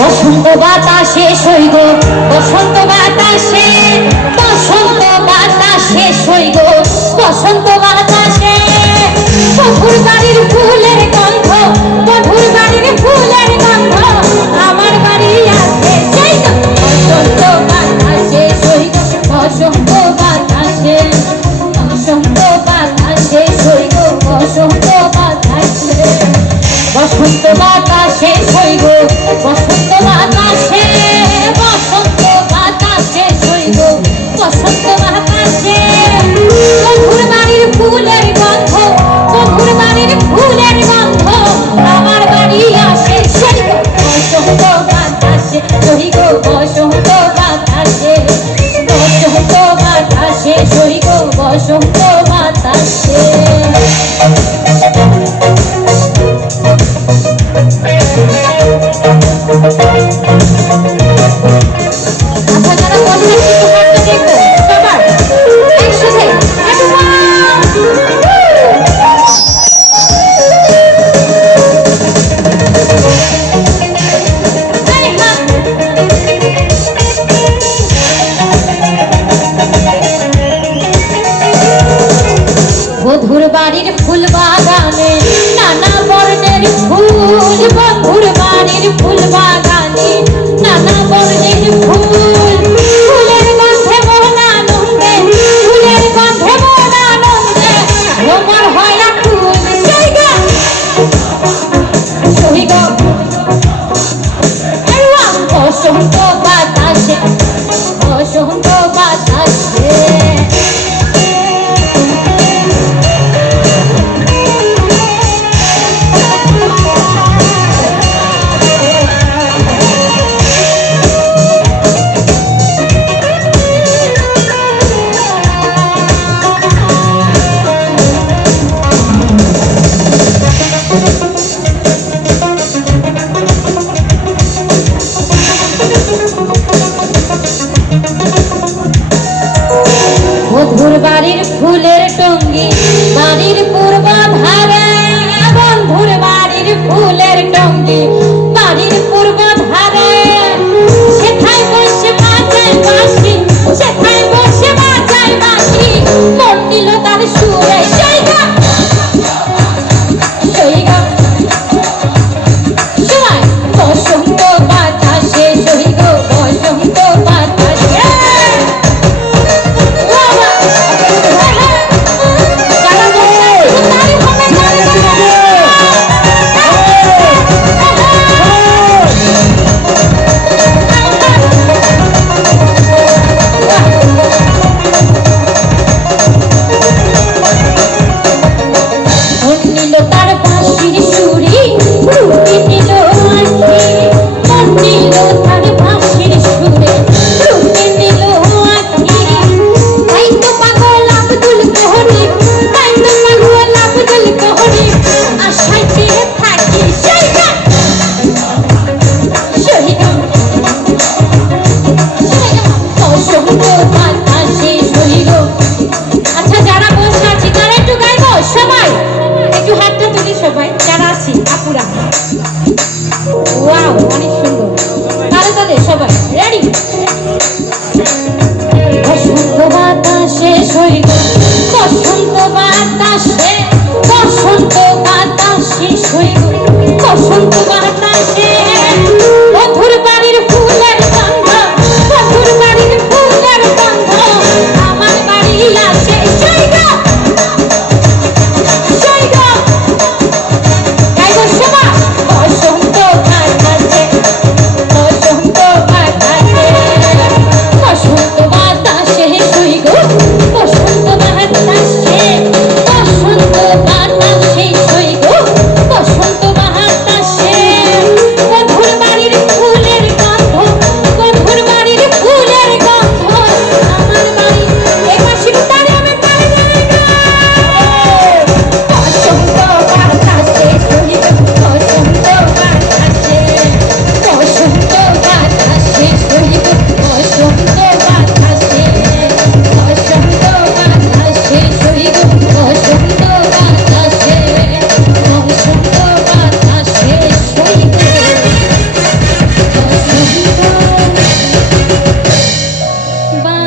বসন্ত বাতাসে সইগ বসন্ত বাতাসে বসন্ত বাতাসে সইগ বসন্ত বাতাসে মধুর বাড়ির ফুলের গন্ধ মধুর বাড়ির ফুলের গন্ধ আমার বাড়ি আছে সইগ বসন্ত বাতাসে সইগ বসন্ত বাতাসে বসন্ত বাতাসে সইগ বসন্ত বাতাসে বসন্ত বাতাসে সইগ বসন্ত বাতাসে বসন্ত বাতাসে সইগ বসন্ত বাতাসে মধুর বাড়ির ফুলের গন্ধ মধুর বাড়ির ফুলের গন্ধ আমার বাড়ি আসে সইগ বসন্ত বাতাসে সইগ বসন্ত বাতাসে বসন্ত বাতাসে সইগ বসন্ত বাতাসে বন্ধুর বাড়ির ফুল বাগানে নানা বর্ণের ফুল বন্ধুর বাড়ির ফুল বাগানে নানা বর্ণের ফুল ফুলের গন্ধে মন আনন্দে ফুলের গন্ধে মন আনন্দে ভ্রমর হয় আকুল সইগ সইগ বসন্ত বাতাসে বসন্ত বাতাসে মধুর বাড়ির ফুলের টঙ্গি বাড়ির পূর্ব ধারে বন্ধুর বাড়ির ফুলের টঙ্গি বাড়ির পূর্ব ধারে সেথায় বসে বাজায় বাঁশি সেথায় বসে বাজায় বাঁশি মন নিল তার সুরে সইগ সইগ সবাই বসন্ত বাতাসে সইগ বসন্ত বাতাসে সবাই যারা আছি আপুরা ওয়াও অনেক সুন্দর তাহলে সবাই রেডি